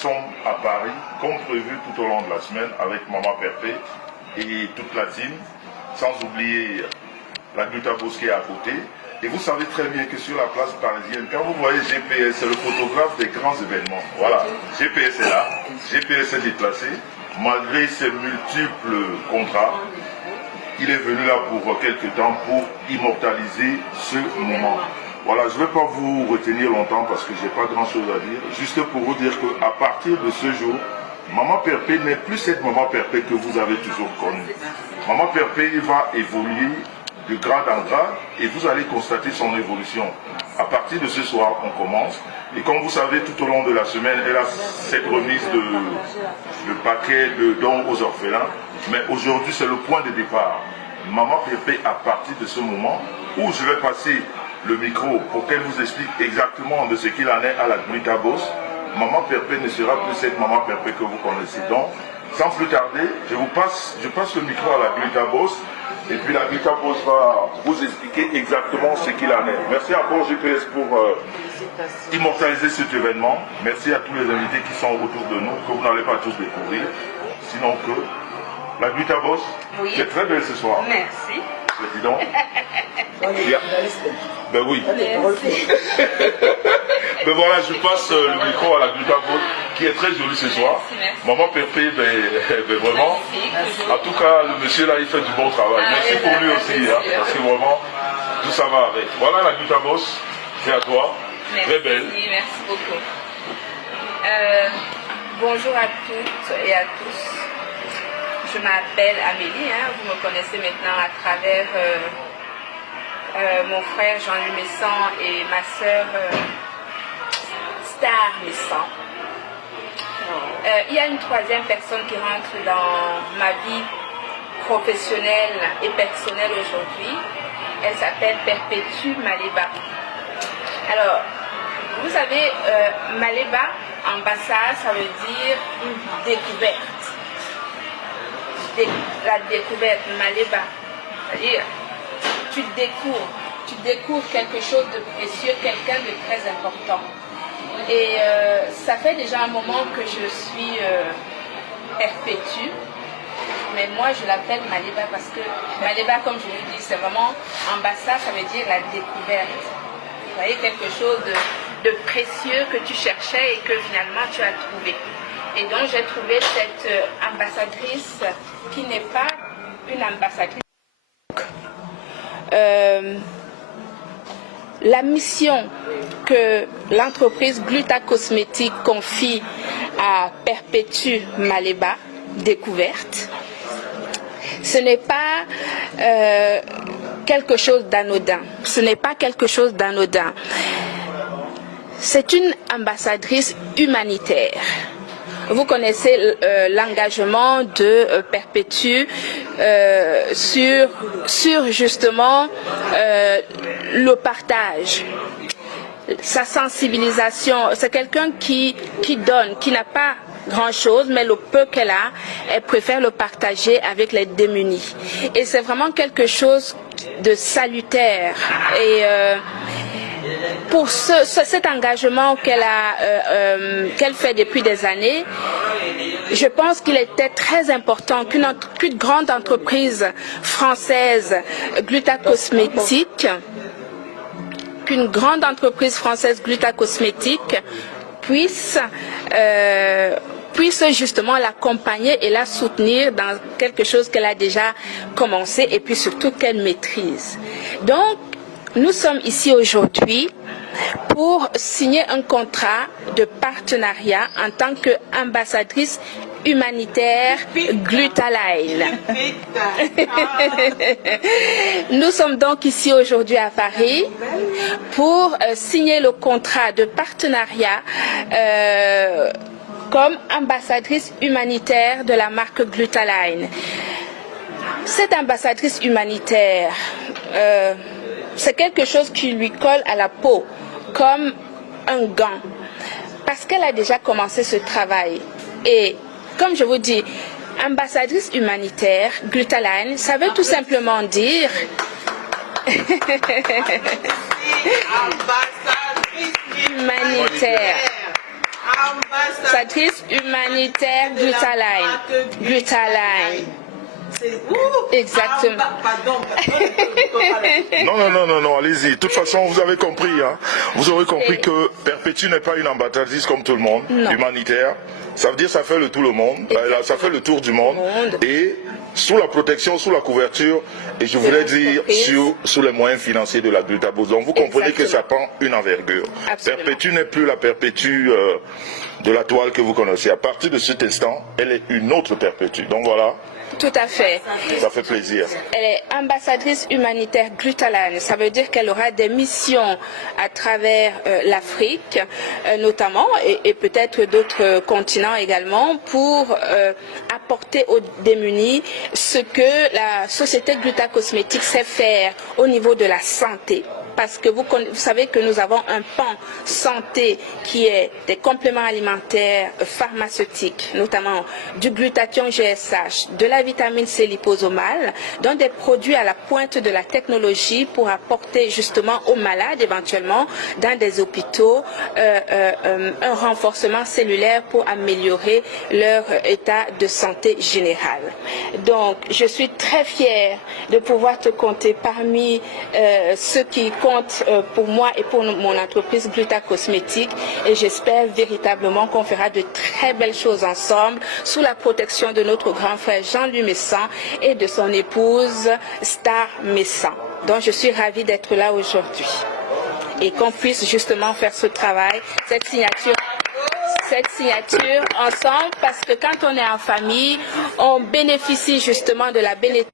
sommes à Paris, comme prévu tout au long de la semaine, avec Maman Perpé et toute la team, sans oublier la Glutabos qui est à côté. Et vous savez très bien que sur la place parisienne, quand vous voyez GPS, c'est le photographe des grands événements. Voilà, GPS est là, GPS est déplacé, malgré ses multiples contrats. Il est venu là pour quelques temps pour immortaliser ce moment. Voilà, je ne vais pas vous retenir longtemps parce que je n'ai pas grand chose à dire. Juste pour vous dire qu'à partir de ce jour, Maman Perpé n'est plus cette Maman Perpé que vous avez toujours connue. Maman Perpé va évoluer de grade en grade et vous allez constater son évolution. À partir de ce soir, on commence. Et comme vous savez, tout au long de la semaine, elle a cette remise de paquets de dons aux orphelins. Mais aujourd'hui, c'est le point de départ. Maman Perpé, à partir de ce moment où je vais passer le micro pour qu'elle vous explique exactement de ce qu'il en est à la Glutabos, Maman Perpé ne sera plus cette Maman Perpé que vous connaissez. Donc, sans plus tarder, je passe le micro à la Glutabos. Et puis la Glutabos va vous expliquer exactement ce qu'il en est. Merci encore GPS pour immortaliser cet événement. Merci à tous les invités qui sont autour de nous, que vous n'allez pas tous découvrir. Sinon que la Glutabos, oui. C'est très belle ce soir. Merci. Président. Ben oui. Ben voilà, je passe le micro à la Glutabos, qui est très jolie ce soir. Merci. Maman Perpé, ben vraiment. Merci. En tout cas, le monsieur là, il fait du bon travail. Merci pour lui aussi, hein, parce que vraiment, tout ça va avec. Voilà la Glutabos, c'est à toi. Merci. Très belle. Merci beaucoup. Bonjour à toutes et à tous. Je m'appelle Amélie, hein, vous me connaissez maintenant à travers mon frère Jean-Louis Messan et ma sœur Star Messan. Il y a une troisième personne qui rentre dans ma vie professionnelle et personnelle aujourd'hui. Elle s'appelle Perpétue Maléba. Alors, vous savez, Maléba, en bassa, ça veut dire une découverte. La découverte, Maléba. C'est-à-dire, tu découvres quelque chose de précieux, quelqu'un de très important. Et ça fait déjà un moment que je suis Perpétue, mais moi je l'appelle Maléba parce que Maléba, comme je vous dis, c'est vraiment, en bassa, ça veut dire la découverte. Vous voyez, quelque chose de précieux que tu cherchais et que finalement tu as trouvé. Et donc j'ai trouvé cette ambassadrice qui n'est pas une ambassadrice. La mission que l'entreprise Gluta Cosmétique confie à Perpétue Maléba, découverte, ce n'est pas quelque chose d'anodin. Ce n'est pas quelque chose d'anodin. C'est une ambassadrice humanitaire. Vous connaissez l'engagement de Perpétue sur justement le partage, sa sensibilisation. C'est quelqu'un qui donne, qui n'a pas grand-chose, mais le peu qu'elle a, elle préfère le partager avec les démunis. Et c'est vraiment quelque chose de salutaire. Et pour cet engagement qu'elle fait depuis des années, je pense qu'il était très important qu'une grande entreprise française, Gluta Cosmétique, puisse justement l'accompagner et la soutenir dans quelque chose qu'elle a déjà commencé et puis surtout qu'elle maîtrise. Donc, nous sommes ici aujourd'hui pour signer un contrat de partenariat en tant qu'ambassadrice humanitaire Glutaline. Nous sommes donc ici aujourd'hui à Paris pour signer le contrat de partenariat comme ambassadrice humanitaire de la marque Glutaline. Cette ambassadrice humanitaire, c'est quelque chose qui lui colle à la peau, comme un gant, parce qu'elle a déjà commencé ce travail. Et comme je vous dis, ambassadrice humanitaire, Glutaline, ça veut tout simplement dire... humanitaire. ambassadrice humanitaire Glutaline. Glutaline. Exactement. Non, allez-y. De toute façon, vous avez compris. Hein. Vous aurez compris que Perpétue n'est pas une ambassadrice comme tout le monde, humanitaire. Ça veut dire que ça fait le tour le monde, ça fait le tour du monde. Et sous la protection, sous la couverture, et je voulais dire sous les moyens financiers de la Glutabose. Donc vous comprenez que ça prend une envergure. Absolument. Perpétue n'est plus la Perpétue de la toile que vous connaissez. À partir de cet instant, elle est une autre Perpétue. Donc voilà. Tout à fait. Ça fait plaisir. Elle est ambassadrice humanitaire Glutaline. Ça veut dire qu'elle aura des missions à travers l'Afrique, notamment, et peut-être d'autres continents également, pour apporter aux démunis ce que la société Glutacosmétique sait faire au niveau de la santé. Parce que vous savez que nous avons un pan santé qui est des compléments alimentaires pharmaceutiques, notamment du glutathion GSH, de la vitamine C liposomale, donc des produits à la pointe de la technologie pour apporter justement aux malades éventuellement dans des hôpitaux un renforcement cellulaire pour améliorer leur état de santé général. Donc je suis très fière de pouvoir te compter parmi ceux qui comptent pour moi et pour mon entreprise Glutacosmétique, et j'espère véritablement qu'on fera de très belles choses ensemble sous la protection de notre grand frère Jean-Louis Messan et de son épouse Star Messan. Donc je suis ravie d'être là aujourd'hui et qu'on puisse justement faire ce travail, cette signature ensemble, parce que quand on est en famille, on bénéficie justement de la bénédiction